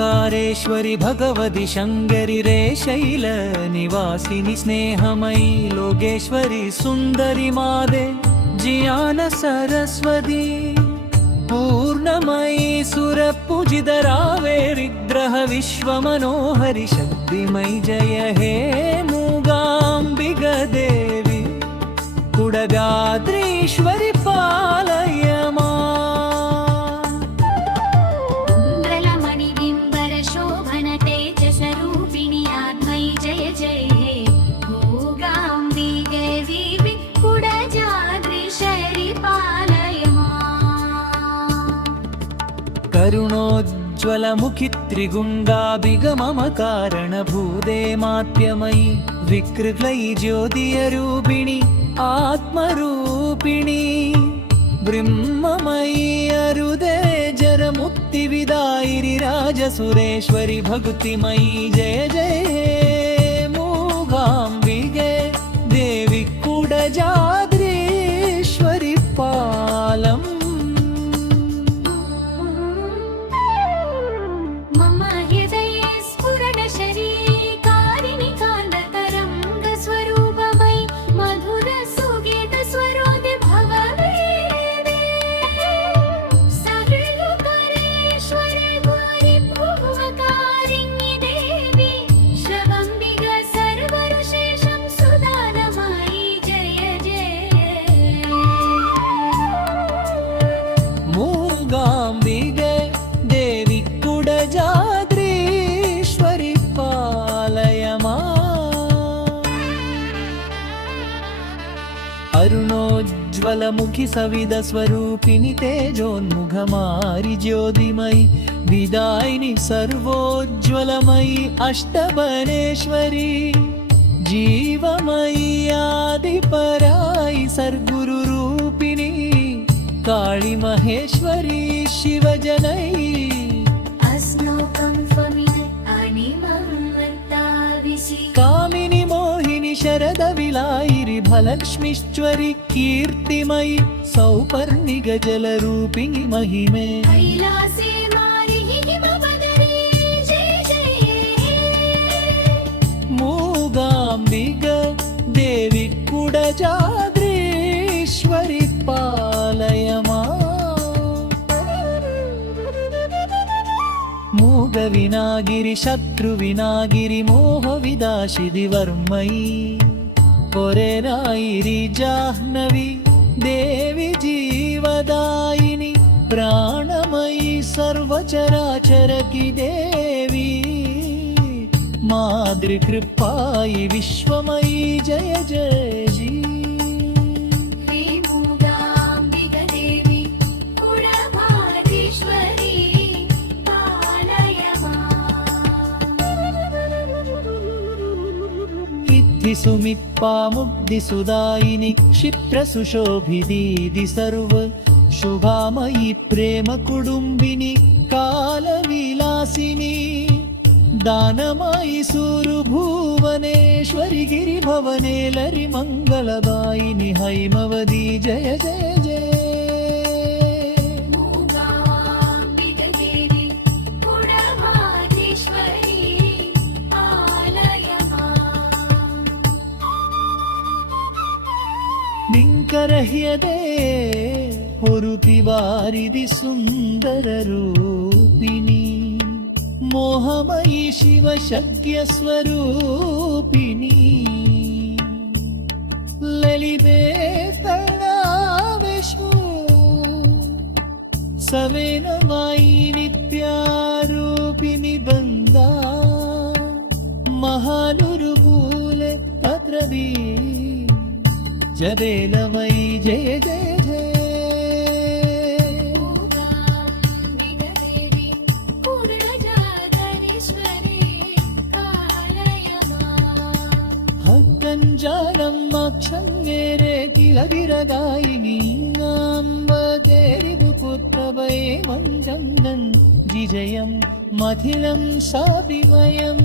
ओङ्कारेश्वरि भगवति शङ्करि रे शैल निवासिनि स्नेहमयि लोकेश्वरि सुन्दरि मादे जियान सरस्वती पूर्णमयि सुरपूजितरावे विग्रह विश्वमनोहरि शक्तिमयि जय हे मूगाम्बिक देवी कुडगाद्रीश्वरि पालय मा करुणोज्ज्वलमुखि त्रिगुण्डाभिगमम कारणभूते मात्यमयि विकृतयि ज्योतिरूपिणि आत्मरूपिणि ब्रह्ममयि अरुदे जरमुक्तिविदायिनि राजसुरेश्वरि भक्तिमयि जय जय मूगाम्बिके देवि कुडजाद्रीश्वरि पालम् मूगाम्बिके देवि कुडजाद्रीश्वरि पालय मा अरुणोज्ज्वलमुखि सविदस्वरूपिणि तेजोन्मुखमारि ज्योतिमयि विदायिनि सर्वोज्ज्वलमयि अष्टभनेश्वरि जीवमयि आदिपरायि सर्गुरुरूपिणि काळी महेश्वरी शिवजनयि कामिनी मोहिनी शरद विलायिरि भलक्ष्मीश्वरि कीर्तिमयि सौपर्णिक जलरूपिणि महिमे मूगाम्बिक देवि कुडजाद्रीश्वरि पालय मा मूगविनागिरि शत्रुविनागिरि मोहविदाशिदि वर्मयि पोरेरायिरि जाह्नवी देवि जीवदायिनि प्राणमयि सर्वचराचरकि देवी मातृकृपायि विश्वमयि जय जय जी सुमित्पा मुग्धिसुदायिनि क्षिप्रसुशोभिदीदि सर्व शुभामयि प्रेम कुडुम्बिनि कालविलासिनि दानमयि सुरभुवनेश्वरि गिरिभवने लरि मङ्गलदायिनि हैमवदी जय जय जय निंकरह्यदे हुरुपिवारिदि सुंदर रूपिणी मोहमयि शिवशक्य स्वरूपिणी ललिते तणावेषु सवेनमयि नित्यारूपिणि बन्दा महानुरुभूले पत्रदी जदेलमयि जय जय जय हक्कञ्जालं मक्षङ्गेरे किलगिरदायिनी अम्बदेरिदु पुत्रवये मञ्जङ्गन् जिजयं मथिलं साविमयम्